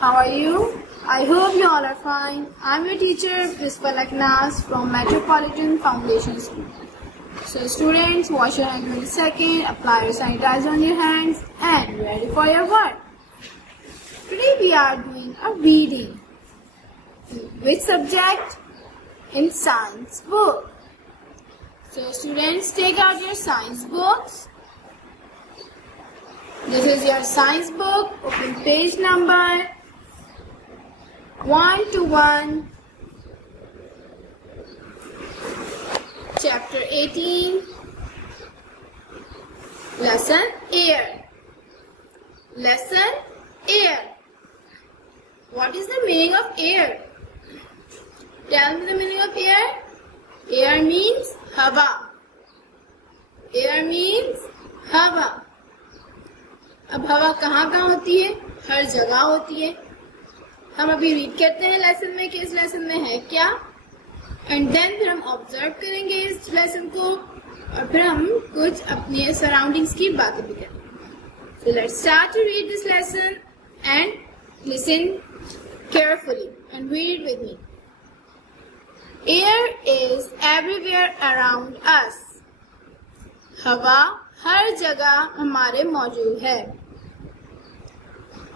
How are you? I hope you all are fine. I'm your teacher, Principal Aknas from Metropolitan Foundation School. So students, wash your hands 20 seconds, apply your sanitizer on your hands and ready for your work. Today we are doing a reading. Which subject? In science book. So students, take out your science books. This is your science book. Open page number 121, chapter 18, lesson air. Lesson air. What is the meaning of air? Tell me the meaning of air. Air means हवा. Air means हवा. अब हवा कहाँ कहाँ होती है? हर जगह होती है. हम अभी रीड करते हैं लेसन में कि इस लेसन में है क्या, एंड देन फिर हम ऑब्जर्व करेंगे इस लेसन को और फिर हम कुछ अपने सराउंडिंग्स की बातें भी करेंगे. So let's start to read this lesson and listen carefully and read with me. Air is everywhere around us. हवा हर जगह हमारे मौजूद है.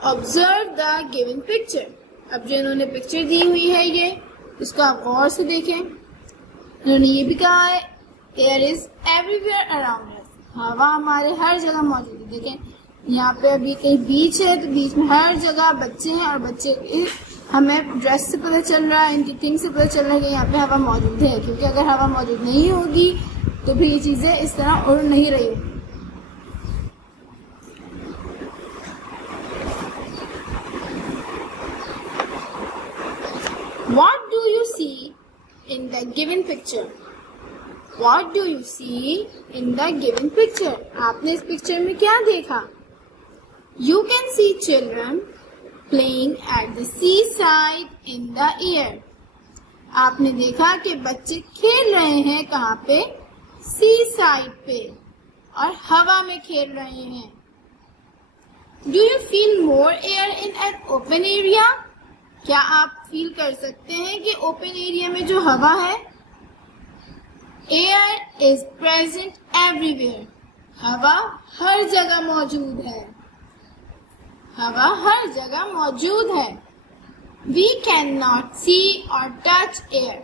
Observe the given picture. अब जो इन्होंने पिक्चर दी हुई है ये, इसको आप गौर से देखें. इन्होंने ये भी कहा है air is everywhere around us. हवा हमारे हर जगह मौजूद है. देखें यहाँ पे अभी कहीं बीच है तो बीच में हर जगह बच्चे हैं और बच्चे हमें ड्रेस से पता चल रहा है, इनकी थिंग से पता चल रहा है कि यहाँ पे हवा मौजूद है, क्योंकि अगर हवा मौजूद नहीं होगी तो भी ये चीजें इस तरह उड़ नहीं रही होगी. What do you see in the given picture? What do you see in the given picture? आपने इस पिक्चर में क्या देखा? You can see children playing at the seaside in the air. आपने देखा कि बच्चे खेल रहे हैं कहाँ पे? Seaside पे, और हवा में खेल रहे हैं. Do you feel more air in an open area? क्या आप फील कर सकते हैं कि ओपन एरिया में जो हवा है? Air is present everywhere. हवा हर जगह मौजूद है. हवा हर जगह मौजूद है. वी कैन नॉट सी और टच एयर.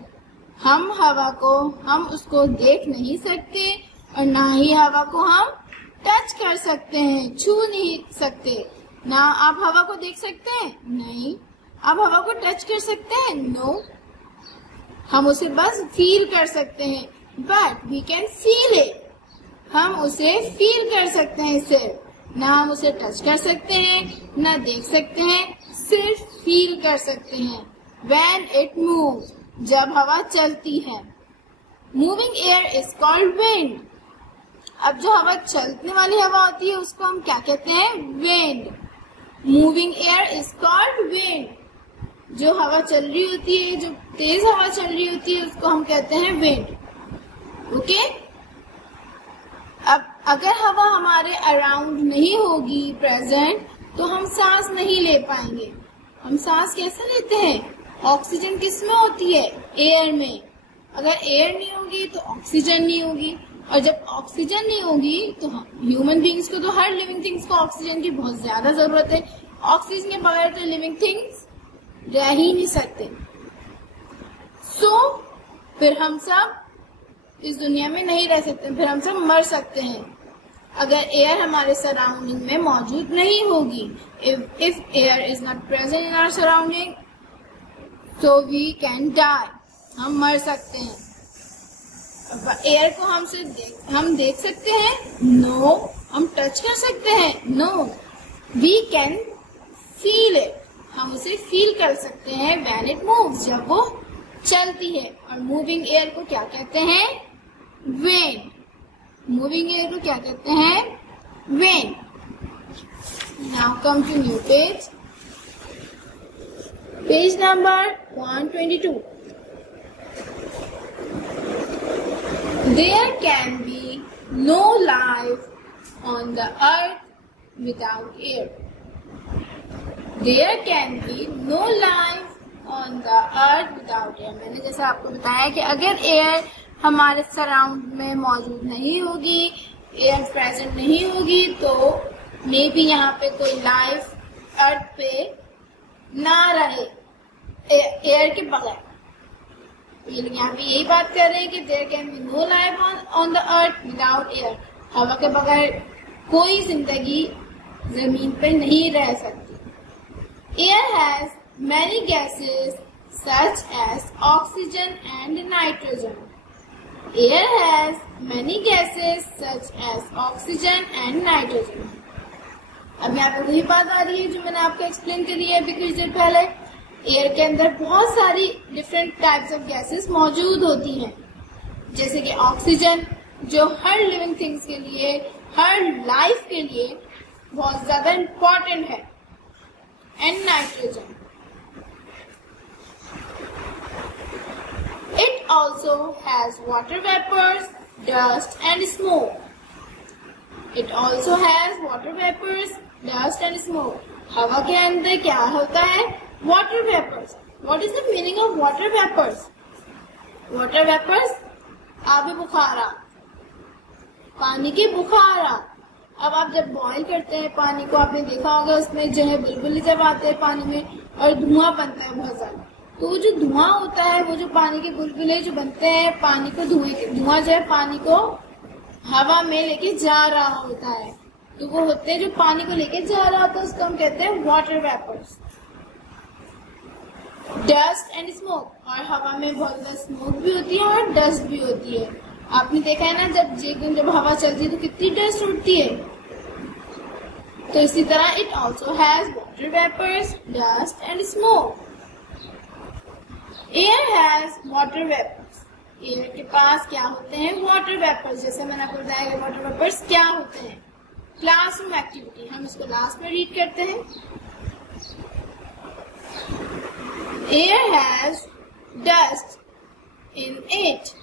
हम उसको देख नहीं सकते और ना ही हवा को हम टच कर सकते हैं, छू नहीं सकते. ना आप हवा को देख सकते हैं? नहीं. आप हवा को टच कर सकते हैं? नो. हम उसे बस फील कर सकते हैं. But we can feel it. हम उसे फील कर सकते हैं सिर्फ. ना हम उसे टच कर सकते हैं ना देख सकते हैं, सिर्फ फील कर सकते हैं. When it moves, जब हवा चलती है. Moving air is called wind. अब जो हवा चलने वाली हवा होती है उसको हम क्या कहते हैं? Wind. Moving air is called wind. जो हवा चल रही होती है, जो तेज हवा चल रही होती है, उसको हम कहते हैं विंड. ओके. अब अगर हवा हमारे अराउंड नहीं होगी प्रेजेंट, तो हम सांस नहीं ले पाएंगे. हम सांस कैसे लेते हैं? ऑक्सीजन किस में होती है? एयर में. अगर एयर नहीं होगी तो ऑक्सीजन नहीं होगी, और जब ऑक्सीजन नहीं होगी तो ह्यूमन बींग्स को, तो हर लिविंग थिंग्स को ऑक्सीजन की बहुत ज्यादा जरूरत है. ऑक्सीजन के बगैर तो लिविंग थिंग्स रह ही नहीं सकते. फिर हम सब इस दुनिया में नहीं रह सकते, फिर हम सब मर सकते हैं अगर एयर हमारे सराउंडिंग में मौजूद नहीं होगी. If air is not present in our surrounding, so we can die. हम मर सकते हैं. एयर को हम देख सकते हैं? नो. हम टच कर सकते हैं? No. We can feel it. हम उसे फील कर सकते हैं when it moves, जब वो चलती है. और मूविंग एयर को क्या कहते हैं? विंड. मूविंग एयर को क्या कहते हैं? Wind. Now come to new page. Page number 122. There can be no life on the earth without air. There can be no life on the earth without air. मैंने जैसा आपको बताया कि अगर एयर हमारे सराउंड में मौजूद नहीं होगी, एयर प्रेजेंट नहीं होगी, तो मे बी यहाँ पे कोई लाइफ अर्थ पे ना रहे एयर के बगैर। ये लोग यहाँ पे यही बात कर रहे हैं कि there can be no life on the earth without air. हवा के बगैर कोई जिंदगी जमीन पे नहीं रह सकती। Air has many gases such as oxygen and nitrogen. Air has many gases such as oxygen and nitrogen. अब यहाँ पे वही बात आ रही है जो मैंने आपको एक्सप्लेन करी है अभी कुछ देर पहले। एयर के अंदर बहुत सारी डिफरेंट टाइप्स ऑफ गैसेस मौजूद होती हैं, जैसे कि ऑक्सीजन जो हर लिविंग थिंग्स के लिए, हर लाइफ के लिए बहुत ज्यादा इम्पोर्टेंट है, and nitrogen. It also has water vapours, dust and smoke. It also has water vapours, dust and smoke. हवा के अंदर क्या होता है? Water vapours. What is the meaning of water vapours? Water vapours आबी बुखारा, पानी के बुखारा। अब आप जब बॉईल करते हैं पानी को, आपने देखा होगा उसमें जो है बुलबुले जब आते हैं पानी में और धुआं बनता है बहुत ज्यादा, तो वो जो धुआं होता है, वो जो पानी के बुलबुले जो बनते हैं, पानी को धुआं जो है पानी को हवा में लेके जा रहा होता है, तो वो होते हैं जो पानी को लेके जा रहा होता है, उसको हम कहते हैं water vapours. Dust and smoke, और हवा में बहुत ज्यादा स्मोक भी होती है और डस्ट भी होती है। आपने देखा है ना, जब हवा चलती है तो कितनी डस्ट उड़ती है। तो इसी तरह it also has water vapours, dust and smoke. Air has water vapours. Air के पास क्या होते हैं? Water vapours. जैसे मैंने आपको बताया वाटर वेपर्स क्या होते हैं। क्लासरूम एक्टिविटी हम इसको लास्ट में रीड करते हैं। Air has dust in it.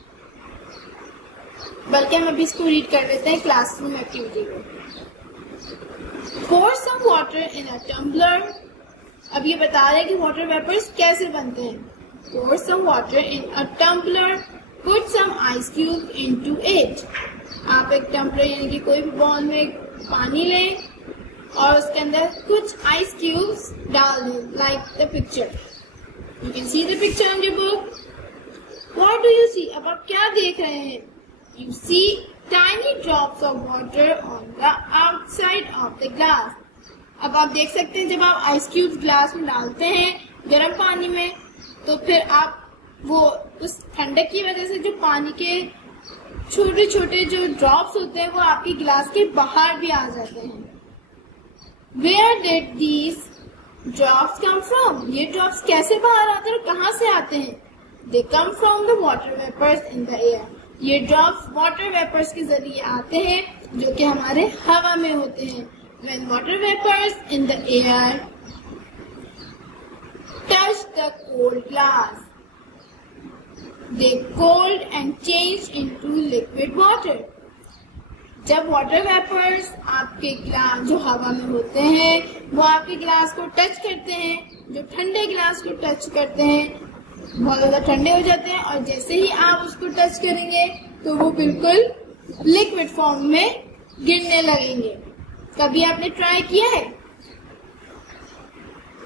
बल्कि हम अभी इसको रीड कर देते हैं क्लासरूम एक्टिविटी को। Pour some water in a tumbler। अब ये बता रहे हैं कि वाटर वेपर्स कैसे बनते हैं। Pour some water in a tumbler, put some ice cube into it। आप एक टम्बलर यानी कि कोई भी बॉल में पानी लें और उसके अंदर कुछ आइस क्यूब्स डाल दें, like the picture। You can see the picture on your book। What do you see? अब आप क्या देख रहे हैं? You see tiny drops of water on the outside of the glass। अब आप देख सकते हैं जब आप आइस क्यूब्स ग्लास में डालते हैं गर्म पानी में, तो फिर आप वो उस ठंडक की वजह से जो पानी के छोटे छोटे जो ड्रॉप्स होते हैं वो आपके गिलास के बाहर भी आ जाते हैं। Where did these drops come from? ये ड्रॉप्स कैसे बाहर आते हैं और कहाँ से आते हैं? They come from the water vapors in the air। ये ड्रॉप्स वाटर वेपर्स के जरिए आते हैं जो कि हमारे हवा में होते हैं। When water vapors in the air touch the cold glass, they cooled and changed into liquid water। जब वाटर वेपर्स आपके गिलास जो हवा में होते हैं वो आपके गिलास को टच करते हैं, जो ठंडे गिलास को टच करते हैं बहुत ज्यादा ठंडे हो जाते हैं, और जैसे ही आप उसको टच करेंगे तो वो बिल्कुल लिक्विड फॉर्म में गिरने लगेंगे। कभी आपने ट्राई किया है?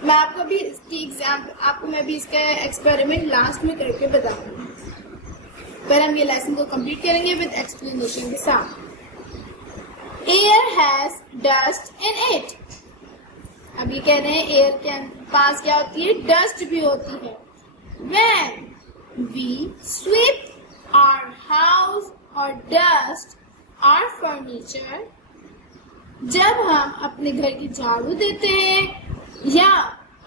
मैं आपको भी इसकी मैं भी इसका एक्सपेरिमेंट लास्ट में करके बताऊंगी, पर हम ये लेसन को कंप्लीट करेंगे विद एक्सप्लेनेशन के साथ। Air has dust in it. अब ये कह रहे हैं एयर के पास क्या होती है? डस्ट भी होती है। When we sweep our house or dust our furniture, जब हम अपने घर की झाड़ू देते हैं या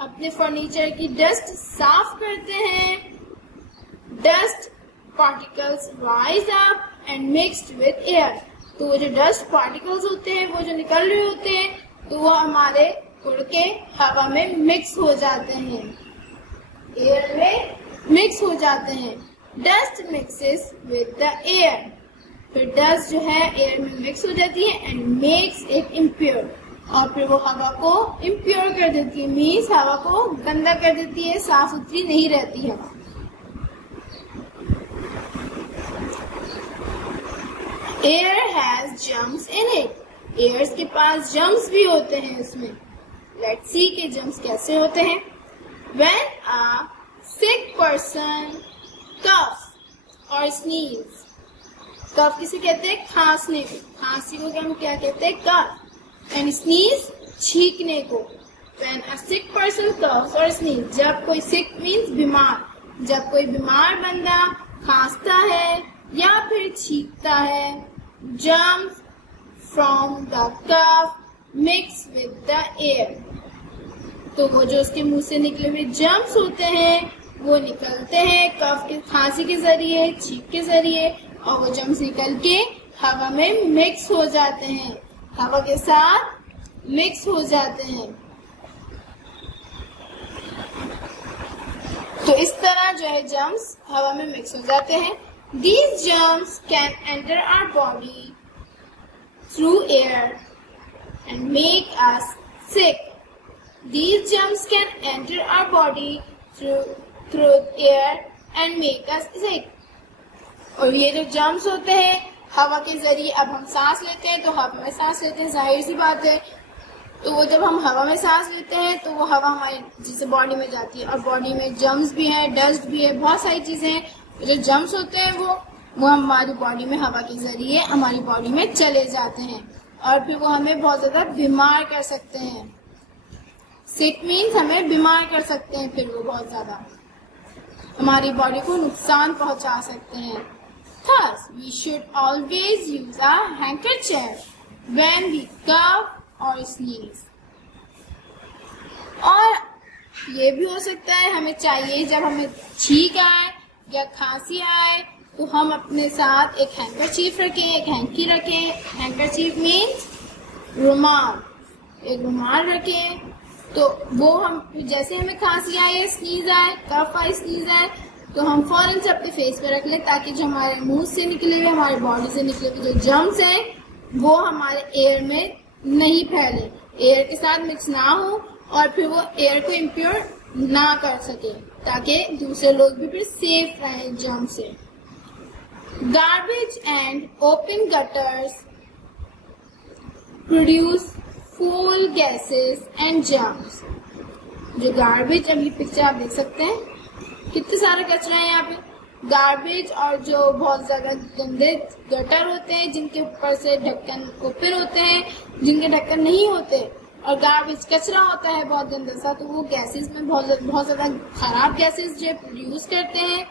अपने फर्नीचर की डस्ट साफ करते हैं, dust particles rise up and mixed with air. तो वो जो डस्ट पार्टिकल्स होते हैं वो जो निकल रहे होते हैं तो वो हमारे उड़ के हवा में मिक्स हो जाते हैं, एयर में मिक्स हो जाते हैं। Dust mixes with the air. फिर डस्ट जो है एयर में मिक्स हो जाती है एंड मेक्स इट इम्प्योर, और फिर वो हवा को इम्प्योर कर देती है, मीन्स हवा को गंदा कर देती है, साफ सुथरी नहीं रहती है। Air has germs in it, air के पास जर्म्स भी होते हैं उसमें। लेट्स सी के जर्म्स कैसे होते हैं। When a sick person coughs or sneeze, कफ किसे कहते हैं? खांसने को, खांसी को हम क्या कहते हैं? कफ। एंड स्नीज, छींकने को। When a sick person coughs or sneeze, जब कोई sick means बीमार, जब कोई बीमार बंदा खांसता है या फिर छींकता है, germs from the cough mix with the air, तो वो जो उसके मुंह से निकले हुए जर्म्स होते हैं वो निकलते हैं कफ के, खांसी के जरिए, छींक के जरिए, और वो जर्म्स निकल के हवा में मिक्स हो जाते हैं, हवा के साथ मिक्स हो जाते हैं। तो इस तरह जो है जर्म्स हवा में मिक्स हो जाते हैं। These germs can enter our body through air and make us sick. These germs can enter our body through air and make us sick. और ये जो जर्म्स होते हैं हवा के जरिए, अब हम सांस लेते हैं तो हवा में सांस लेते हैं, जाहिर सी बात है। तो वो जब हम हवा में सांस लेते हैं तो वो हवा हमारी जैसे बॉडी में जाती है, और बॉडी में जर्म्स भी है, डस्ट भी है, बहुत सारी चीजें हैं। जो जर्म्स होते हैं वो हमारी बॉडी में हवा के जरिए हमारी बॉडी में चले जाते हैं, और फिर वो हमें बहुत ज्यादा बीमार कर सकते हैं। सिक मीन्स हमें बीमार कर सकते हैं, फिर वो बहुत ज्यादा हमारी बॉडी को नुकसान पहुंचा सकते हैं। Thus, we should always use a handkerchief when we cough or sneeze. और ये भी हो सकता है हमें चाहिए जब हमें छींक आए या खांसी आए तो हम अपने साथ एक हैंकरचीफ रखें, एक हैंकी रखें। हैंकरचीफ मीन्स रुमाल, एक रुमाल रखें, तो वो हम जैसे हमें खांसी आए, स्नीज आए, कफ आए, स्नीज आए, तो हम फौरन से अपने फेस पे रख लें, ताकि जो हमारे मुंह से निकले हुए, हमारे बॉडी से निकले हुए जो जर्म्स हैं वो हमारे एयर में नहीं फैले, एयर के साथ मिक्स ना हो, और फिर वो एयर को इम्प्योर ना कर सके, ताकि दूसरे लोग भी फिर सेफ रहें जर्म से। Garbage and open gutters produce foul gases and germs. जो गार्बेज, अब ये पिक्चर आप देख सकते हैं, कितने सारे कचरा है यहाँ पे। गार्बेज और जो बहुत ज्यादा गंदे गटर होते हैं जिनके ऊपर से ढक्कन ओपन होते हैं, जिनके ढक्कन नहीं होते, और गार्बेज कचरा होता है बहुत गंदा सा, तो वो गैसेस में बहुत ज्यादा खराब गैसेस जो प्रोड्यूस करते हैं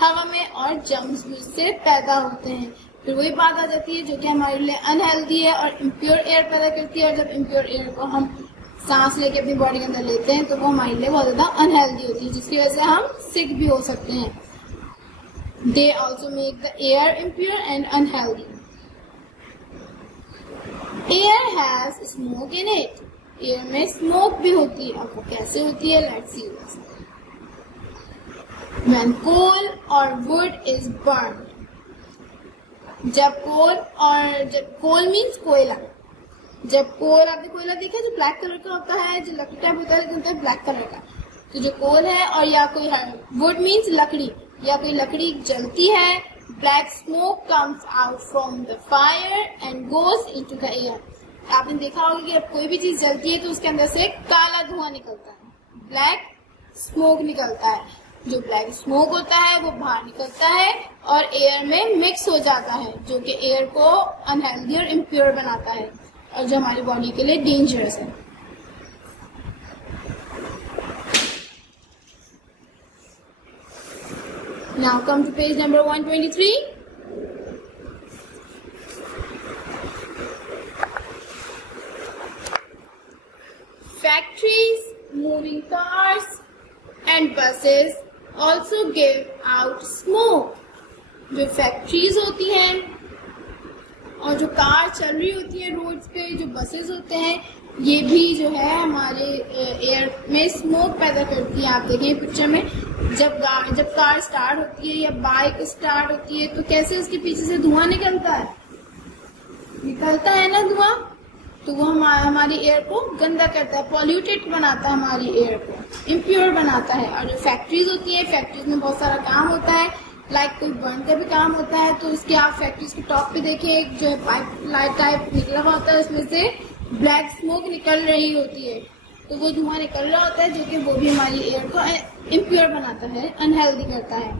हवा में, और जर्म्स भी उससे पैदा होते हैं। फिर वही बात आ जाती है जो कि हमारे लिए अनहेल्दी है और इम्प्योर एयर पैदा करती है, और जब इम्प्योर एयर को हम सांस लेके अपनी बॉडी के अंदर लेते हैं तो वो हमारे लिए बहुत ज्यादा अनहेल्दी होती है, जिसकी वजह से हम सिक भी हो सकते हैं। They also make the air impure and unhealthy. Air has smoke in it, air में स्मोक भी होती है। अब वो कैसे होती है, let's see. When coal or wood is burned, जब कोल मीन्स कोयला, जब कोल, आपने कोयला देखा जो ब्लैक कलर का होता है, जो लकड़ी टाइप होता है लेकिन होता है ब्लैक कलर का, तो जो कोल है, और या कोई वुड मीन्स लकड़ी, या कोई लकड़ी जलती है, black smoke comes out from the fire and goes into the air. आपने देखा होगा कि अब कोई भी चीज जलती है तो उसके अंदर से काला धुआं निकलता है, ब्लैक स्मोक निकलता है। जो ब्लैक स्मोक होता है वो बाहर निकलता है और एयर में मिक्स हो जाता है, जो कि एयर को अनहेल्दी और इम्प्योर बनाता है, और जो हमारी बॉडी के लिए डेंजरस है। Now come to page number 123. Factories, moving cars and buses also give out smoke. जो फैक्ट्रीज होती हैं और जो कार चल रही होती है रोड्स पे, जो बसेस होते हैं, ये भी जो है हमारे एयर में स्मोक पैदा करती है। आप देखें पिक्चर में, जब कार स्टार्ट होती है या बाइक स्टार्ट होती है तो कैसे उसके पीछे से धुआं निकलता है ना धुआं, तो वो हमारी एयर को गंदा करता है, पॉल्यूटेड बनाता है, हमारी एयर को इम्प्योर बनाता है। और जो फैक्ट्रीज होती है, फैक्ट्रीज में बहुत सारा काम होता है, लाइक कोई बर्न का भी काम होता है, तो इसके आप फैक्ट्रीज के टॉप पे देखें, एक जो है पाइप लाइट टाइप निकला हुआ होता है, उसमें से ब्लैक स्मोक निकल रही होती है, तो वो धुआं निकल रहा होता है जो कि वो भी हमारी एयर को इम्प्योर बनाता है, अनहेल्दी करता है।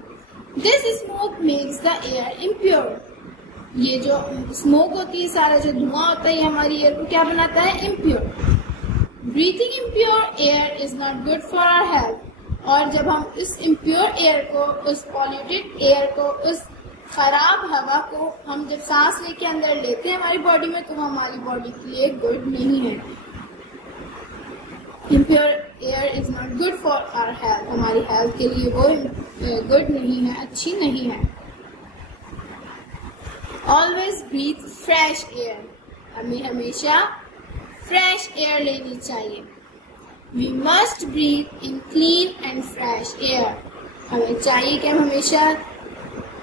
This smoke makes the air impure. ये जो स्मोक होती है, सारा जो धुआं होता है, ये हमारी एयर को क्या बनाता है, impure. Breathing impure air is not good for our health. और जब हम इस इम्प्योर एयर को, उस पॉल्यूटेड एयर को, उस खराब हवा को हम जब सांस लेके अंदर लेते हैं हमारी बॉडी में, तो वो हमारी बॉडी के लिए गुड नहीं है। Impure air is not good for our health. हमारी हेल्थ के लिए वो गुड नहीं है, अच्छी नहीं है। Always breathe fresh air. हमें हमेशा फ्रेश एयर लेनी चाहिए। We must breathe in clean and fresh air. हमें चाहिए कि हम हमेशा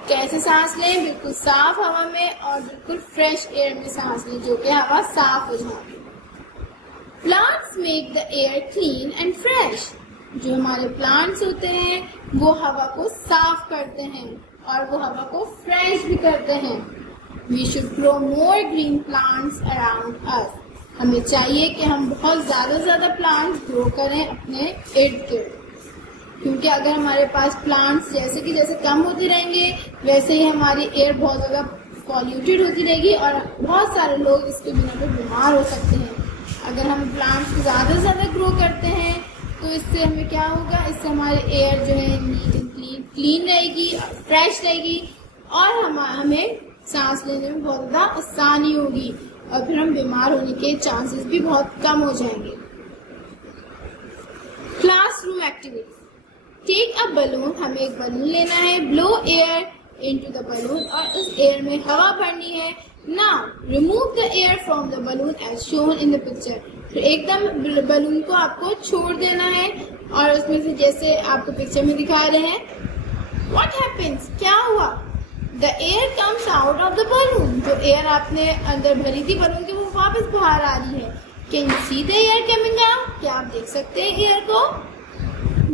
कैसे सांस लें, बिल्कुल साफ हवा में और बिल्कुल फ्रेश एयर में सांस लें, जो कि हवा साफ हो जाए। Plants make the air clean and fresh. जो हमारे प्लांट्स होते हैं वो हवा को साफ करते हैं और वो हवा को फ्रेश भी करते हैं। We should grow more green plants around us. हमें चाहिए कि हम बहुत ज्यादा प्लांट्स ग्रो करें अपने इर्द गिर्द, क्योंकि अगर हमारे पास प्लांट्स जैसे कम होते रहेंगे, वैसे ही हमारी एयर बहुत ज्यादा पॉल्यूटेड होती रहेगी और बहुत सारे लोग इसके बिना पे बीमार हो सकते हैं। अगर हम प्लांट्स को ज्यादा से ज्यादा ग्रो करते हैं तो इससे हमें क्या होगा, इससे हमारी एयर जो है नीट एंड क्लीन रहेगी, फ्रेश रहेगी और हमें सांस लेने में बहुत ज्यादा आसानी होगी और फिर हम बीमार होने के चांसेस भी बहुत कम हो जाएंगे। Classroom activity. Take a balloon. हमें एक बलून लेना है, blow air into the balloon और उस एयर में हवा भरनी है। Now remove the air from the balloon as shown in the picture. फिर एकदम बलून को आपको छोड़ देना है और उसमें से जैसे आपको पिक्चर में दिखा रहे हैं। What happens? क्या हुआ? The air comes out of the balloon. जो एयर आपने अंदर भरी थी बलून की, वो वापस बाहर आ रही है। Can you see the air coming out? क्या आप देख सकते हैं एयर को?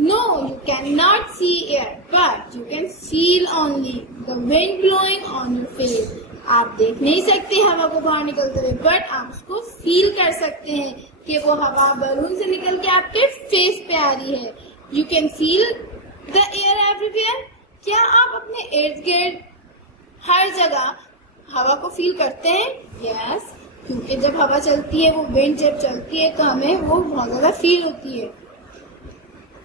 No, you cannot see air, but you can feel only the wind blowing on your face. आप देख नहीं सकते हवा को बाहर निकलते हुए, बट आप उसको फील कर सकते हैं कि वो हवा बलून से निकल के आपके फेस पे आ रही है। You can feel the air everywhere. क्या आप अपने इर्द गिर्द हर जगह हवा को फील करते हैं? यस, क्योंकि जब हवा चलती है, वो विंड जब चलती है तो हमें वो बहुत ज्यादा फील होती है।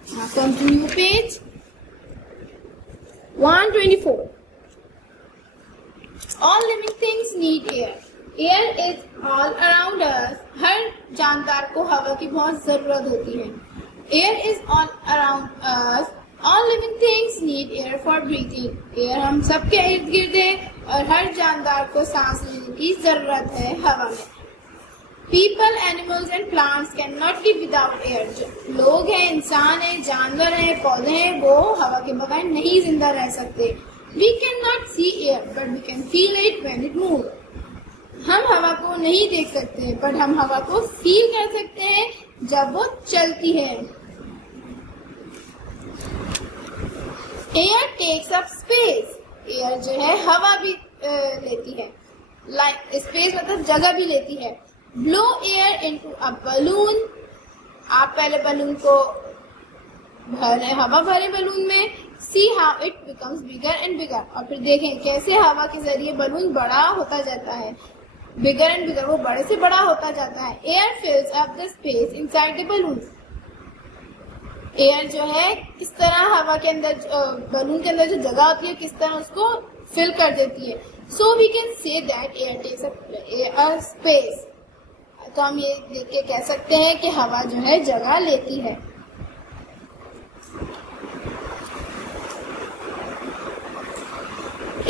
Now come to new page 124. All living things need air. Air is all around us. हर जानदार को हवा की बहुत जरूरत होती है। Air is all around us. All living things need air for breathing. Air हम सबके इर्द गिर्द है और हर जानदार को सांस लेने की जरूरत है हवा में। People, animals and plants cannot live without air. जो लोग हैं, इंसान हैं, जानवर हैं, पौधे हैं, वो हवा के बगैर नहीं जिंदा रह सकते। We cannot see air, but we can feel it when it moves. हम हवा को नहीं देख सकते, पर हम हवा को फील कर सकते हैं जब वो चलती है। Air takes up space. Air जो है हवा भी लेती है, स्पेस मतलब जगह भी लेती है। Blow air into a balloon. आप पहले बलून को भरे, हवा भरे बलून में। See how it becomes bigger and bigger. और फिर देखें कैसे हवा के जरिए बलून बड़ा होता जाता है। Bigger and bigger, वो बड़े से बड़ा होता जाता है। Air fills up the space inside the balloon. Air जो है किस तरह हवा के अंदर, बलून के अंदर जो जगह होती है, किस तरह उसको फिल कर देती है। So we can say that air takes up a space. तो हम ये देख के कह सकते हैं कि हवा जो है जगह लेती है।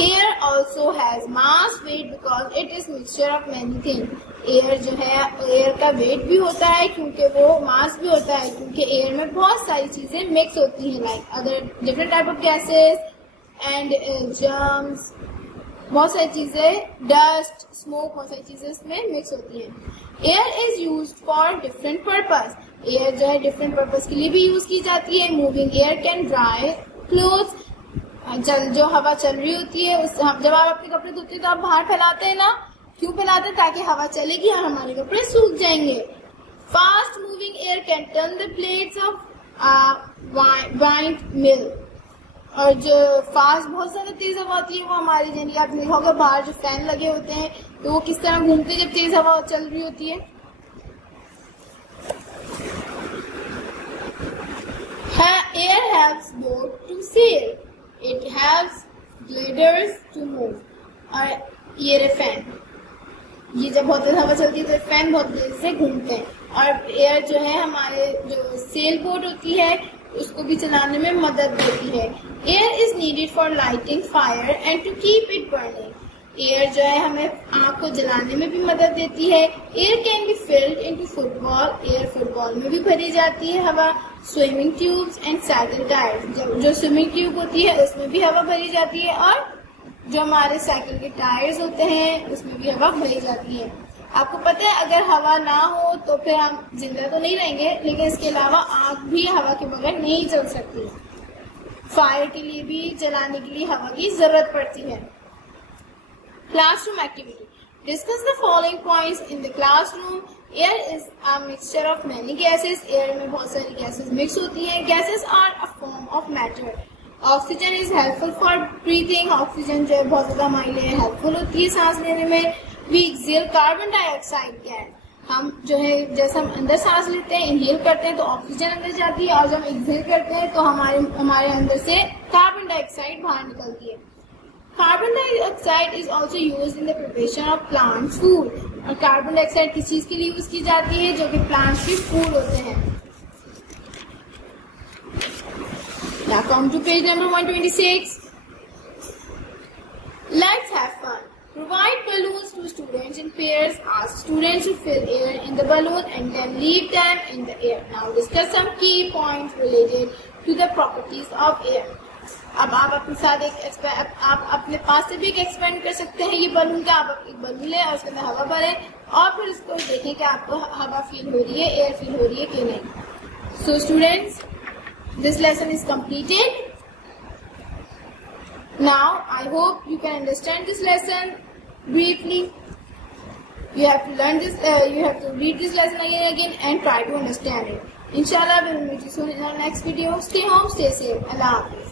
Air also has mass, weight because it is mixture of many things. Air जो है, एयर का वेट भी होता है क्योंकि वो मास भी होता है, क्योंकि एयर में बहुत सारी चीजें मिक्स होती हैं, like other different type of gases and germs बहुत सारी चीजें, डस्ट, स्मोक, बहुत सारी चीजें इसमें मिक्स होती हैं। Air is use for different purpose. Air जो है डिफरेंट पर्पज के लिए भी यूज की जाती है। Moving air can dry clothes. जो हवा चल रही होती है उस जब आप अपने कपड़े धोते हैं तो आप बाहर फैलाते हैं ना, क्यों फैलाते हैं? ताकि हवा चलेगी और हमारे कपड़े सूख जाएंगे। Fast moving air can turn the plates of windmill. और जो फास्ट बहुत ज्यादा तेज हवा होती है वो हमारे, यानी आप देखा होगा बाहर जो फैन लगे होते हैं तो वो किस तरह घूमते हैं जब तेज हवा चल रही होती है। Air helps boat to sail. It helps gliders to move. और ये रहे फैन, ये जब बहुत तेज हवा चलती है तो फैन बहुत तेज से घूमते हैं। और एयर जो है हमारे जो सेल बोट होती है उसको भी चलाने में मदद देती है। Air is needed for lighting fire and to keep it burning. Air जो है हमें आग को जलाने में भी मदद देती है। Air can be filled into football. Air football में भी भरी जाती है हवा। Swimming tubes and cycle tyres. जो स्विमिंग ट्यूब होती है उसमें भी हवा भरी जाती है और जो हमारे साइकिल के टायर्स होते हैं उसमें भी हवा भरी जाती है। आपको पता है अगर हवा ना हो तो फिर हम जिंदा तो नहीं रहेंगे, लेकिन इसके अलावा आग भी हवा के बगैर नहीं चल सकती। फायर के लिए भी, जलाने के लिए हवा की जरूरत पड़ती है। Classroom activity. Discuss the following points in the classroom. Air is a mixture of many gases. Air में बहुत सारी गैसेस मिक्स होती हैं। Gases are a form of matter. Oxygen is helpful for breathing. Oxygen जो है बहुत ज्यादा हमारे लिए हेल्पफुल होती है सांस लेने में। We exhale carbon dioxide gas. हम जो है जैसे हम अंदर सांस लेते हैं, इनहेल करते हैं तो ऑक्सीजन अंदर जाती है और जब हम एक्सेल करते हैं तो हमारे अंदर से कार्बन डाइऑक्साइड बाहर निकलती है। Carbon dioxide is also use in the preparation of plant food. और कार्बन डाइऑक्साइड किस चीज के लिए यूज की जाती है? जो कि प्लांट्स के फूड होते हैं। Now come to page number 126. Let's have fun. Provide balloons to students in pairs. Ask students to fill air in the balloon and then leave them in the air. Now discuss some key points related to the properties of air. अब आप अपने साथ आप अपने पास से भी एक experiment कर सकते हैं ये बलून का। आप एक बलून लें और उसके अंदर हवा भरें और फिर उसको देखें कि आपको हवा फील हो रही है, एयर फील हो रही है कि नहीं। So students, this lesson is completed. Now I hope you can understand this lesson briefly. You have to learn this, you have to read this lesson again and try to understand it. Inshallah we will meet you soon in our next video. Stay home, stay safe. Allah Hafiz.